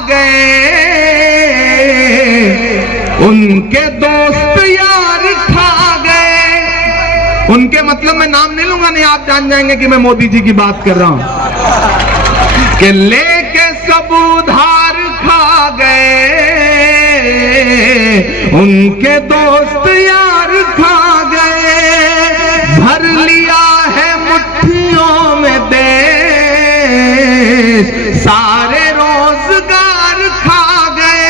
गए, उनके दोस्त यार खा गए। उनके मतलब मैं नाम नहीं लूंगा, नहीं आप जान जाएंगे कि मैं मोदी जी की बात कर रहा हूं। कि लेके सब उधार खा गए, उनके दोस्त यार खा गए। भर लिया है मुट्ठियों में देश, सारे रोजगार खा गए।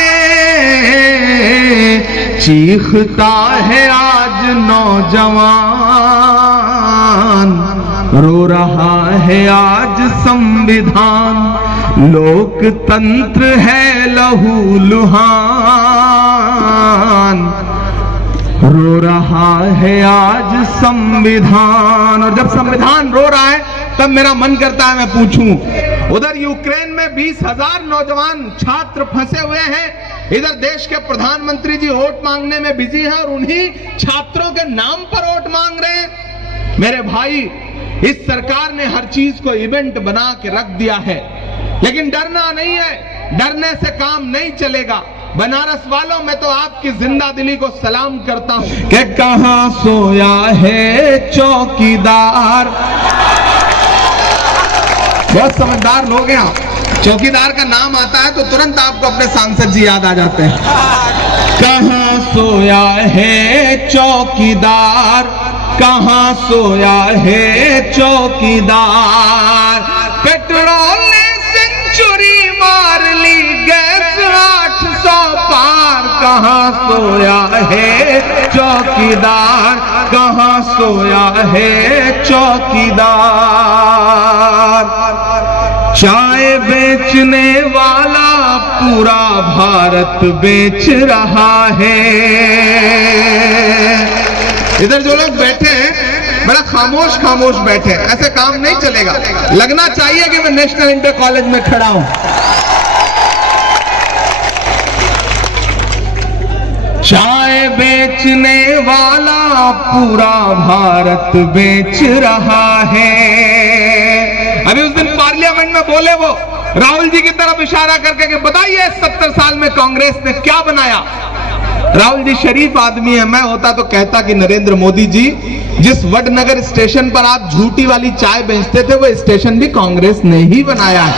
चीखता है आज नौजवान, रो रहा है आज संविधान। लोकतंत्र है लहूलुहान, रो रहा है आज संविधान। और जब संविधान रो रहा है तब मेरा मन करता है मैं पूछूं, उधर यूक्रेन में 20,000 नौजवान छात्र फंसे हुए हैं, इधर देश के प्रधानमंत्री जी वोट मांगने में बिजी हैं और उन्हीं छात्रों के नाम पर वोट मांग रहे हैं। मेरे भाई, इस सरकार ने हर चीज को इवेंट बना के रख दिया है, लेकिन डरना नहीं है, डरने से काम नहीं चलेगा। बनारस वालों, मैं तो आपकी जिंदा दिली को सलाम करता हूं कि कहां सोया है चौकीदार। बहुत समझदार लोग हैं आप, चौकीदार का नाम आता है तो तुरंत आपको अपने सांसद जी याद आ जाते हैं। कहां सोया है चौकीदार, कहां सोया है चौकीदार। पेट्रोल ने सेंचुरी मार ली, गैस 800 पार। कहां सोया है चौकीदार, कहां सोया है चौकीदार। चाय बेचने वाला पूरा भारत बेच रहा है। इधर जो लोग बैठे हैं बड़ा खामोश खामोश बैठे हैं, ऐसे काम नहीं चलेगा। लगना चाहिए कि मैं नेशनल इंटर कॉलेज में खड़ा हूं। चाय बेचने वाला पूरा भारत बेच रहा है। अभी उस दिन पार्लियामेंट में बोले वो, राहुल जी की तरफ इशारा करके कि बताइए 70 साल में कांग्रेस ने क्या बनाया। राहुल जी शरीफ आदमी है, मैं होता तो कहता कि नरेंद्र मोदी जी, जिस वडनगर स्टेशन पर आप झूठी वाली चाय बेचते थे वो स्टेशन भी कांग्रेस ने ही बनाया है।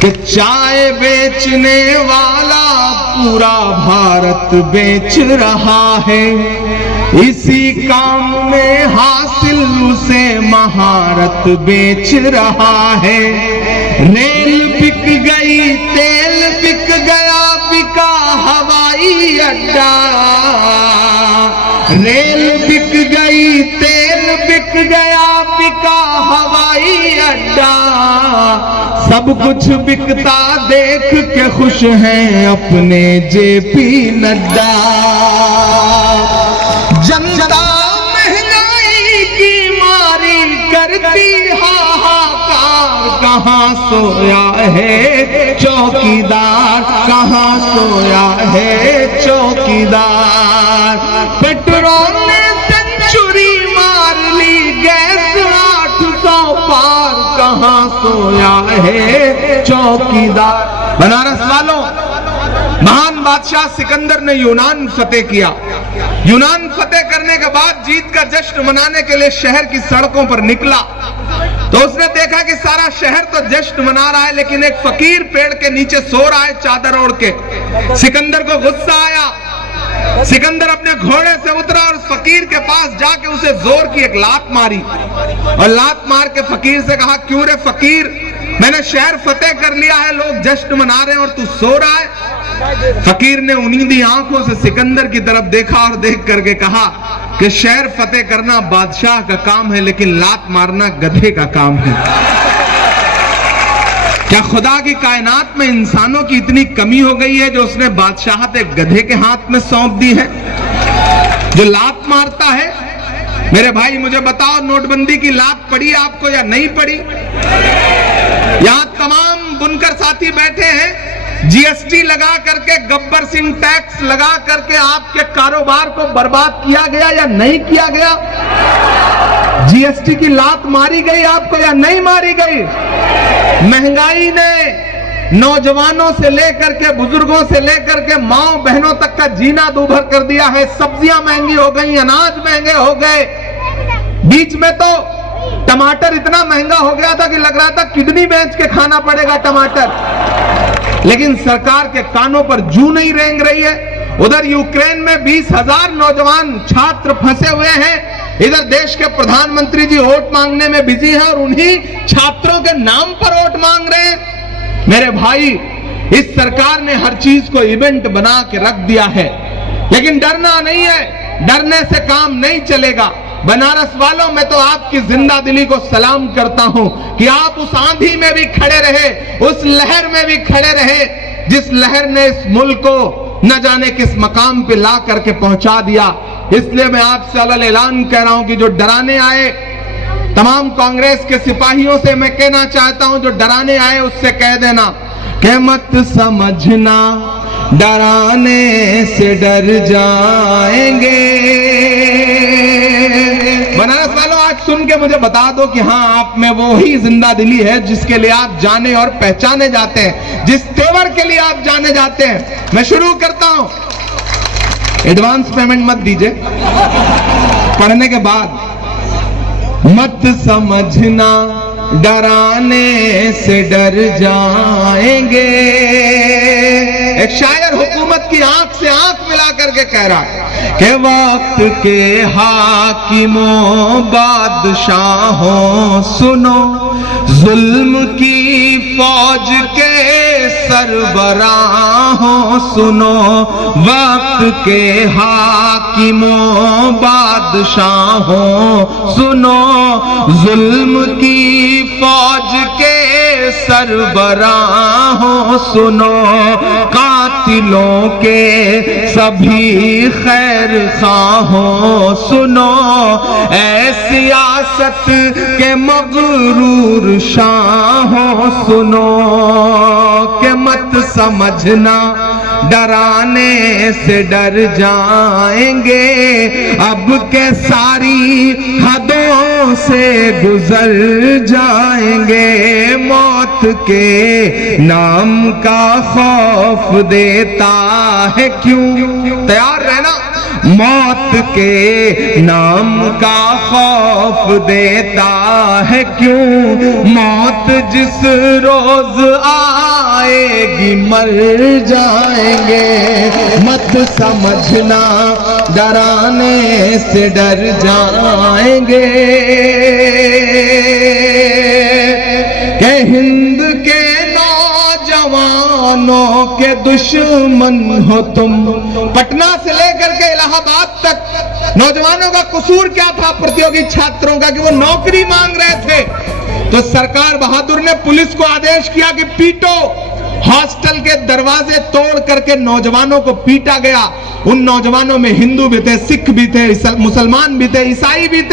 कि चाय बेचने वाला पूरा भारत बेच रहा है, इसी काम में हासिल उसे महारत बेच रहा है। रेल बिक गई, तेल बिक गया, बिका हवाई अड्डा। रेल बिक गई, तेल बिक गया, बिका हवाई अड्डा। सब कुछ बिकता देख के खुश हैं अपने जेपी नड्डा। जनता महंगाई की मारी करती हाहाकार। कहां सोया है चौकीदार, कहां सोया है चौकीदार। पेट्रोल ने सेंचुरी मार ली, गैस 800 पार। कहां सोया है चौकीदार। बनारस वालों, महान बादशाह सिकंदर ने यूनान फतेह किया। यूनान फतेह करने के बाद जीत का जश्न मनाने के लिए शहर की सड़कों पर निकला तो उसने देखा कि सारा शहर तो जश्न मना रहा है, लेकिन एक फकीर पेड़ के नीचे सो रहा है चादर ओढ़ के। सिकंदर को गुस्सा आया, सिकंदर अपने घोड़े से उतरा और फकीर के पास जाके उसे जोर की एक लात मारी और लात मार के फकीर से कहा, क्यों रे फकीर, मैंने शहर फतेह कर लिया है, लोग जश्न मना रहे हैं और तू सो रहा है। फकीर ने उन्नीदी आंखों से सिकंदर की तरफ देखा और देख करके कहा कि शहर फतेह करना बादशाह का काम है, लेकिन लात मारना गधे का काम है। क्या खुदा की कायनात में इंसानों की इतनी कमी हो गई है जो उसने बादशाहत एक गधे के हाथ में सौंप दी है जो लात मारता है? मेरे भाई मुझे बताओ, नोटबंदी की लात पड़ी आपको या नहीं पड़ी? यहां तमाम बुनकर साथी बैठे हैं, जीएसटी लगा करके, गब्बर सिंह टैक्स लगा करके आपके कारोबार को बर्बाद किया गया या नहीं किया गया? जीएसटी की लात मारी गई आपको या नहीं मारी गई? महंगाई ने नौजवानों से लेकर के बुजुर्गों से लेकर के माओ बहनों तक का जीना दूभर कर दिया है। सब्जियां महंगी हो गई, अनाज महंगे हो गए। बीच में तो टमाटर इतना महंगा हो गया था कि लग रहा था किडनी बेच के खाना पड़ेगा टमाटर। लेकिन सरकार के कानों पर जू नहीं रेंग रही है। उधर यूक्रेन में 20,000 नौजवान छात्र फंसे हुए हैं। इधर देश के प्रधानमंत्री जी वोट मांगने में बिजी हैं और उन्हीं छात्रों के नाम पर वोट मांग रहे हैं। मेरे भाई, इस सरकार ने हर चीज को इवेंट बना के रख दिया है, लेकिन डरना नहीं है। डरने से काम नहीं चलेगा। बनारस वालों, मैं तो आपकी जिंदा दिली को सलाम करता हूं कि आप उस आंधी में भी खड़े रहे, उस लहर में भी खड़े रहे, जिस लहर ने इस मुल्क को न जाने किस मकाम पे ला करके पहुंचा दिया। इसलिए मैं आपसे अलग ऐलान कह रहा हूं कि जो डराने आए, तमाम कांग्रेस के सिपाहियों से मैं कहना चाहता हूं, जो डराने आए उससे कह देना कि मत समझना डराने से डर जाएंगे। बनारस वालों, आज सुन के मुझे बता दो कि हाँ, आप में वो ही जिंदा दिली है जिसके लिए आप जाने और पहचाने जाते हैं, जिस तेवर के लिए आप जाने जाते हैं। मैं शुरू करता हूं। एडवांस पेमेंट मत दीजिए, पढ़ने के बाद। मत समझना डराने से डर जाएंगे। एक शायर हुकूमत की आंख से आंख मिला करके कह रहा है कि वक्त के हाकिमों बादशाहों सुनो, जुल्म की फौज के सरबराहों सुनो, वक्त के हाकिमों बादशाहों सुनो, जुल्म की फौज के सरबराहों सुनो, कातिलों के सभी खैर खाहों सुनो, ऐ सियासत के मगरूर शाहों सुनो, के मत समझना डराने से डर जाएंगे, अब के सारी हदों से गुजर जाएंगे, मौत के नाम का खौफ देता है क्यों? तैयार रहना। मौत के नाम का खौफ देता है क्यों? मौत जिस रोज आएगी मर जाएंगे, मत समझना डराने से डर जाएंगे। के हिंद के नौजवानों के दुश्मन हो तुम। पटना से लेकर के इलाहाबाद तक नौजवानों का कसूर क्या था? प्रतियोगी छात्रों का कि वो नौकरी मांग रहे थे, तो सरकार बहादुर ने पुलिस को आदेश किया कि पीटो। हॉस्टल के दरवाजे तोड़ करके नौजवानों को पीटा गया। उन नौजवानों में हिंदू भी थे, सिख भी थे, मुसलमान भी थे, ईसाई भी थे।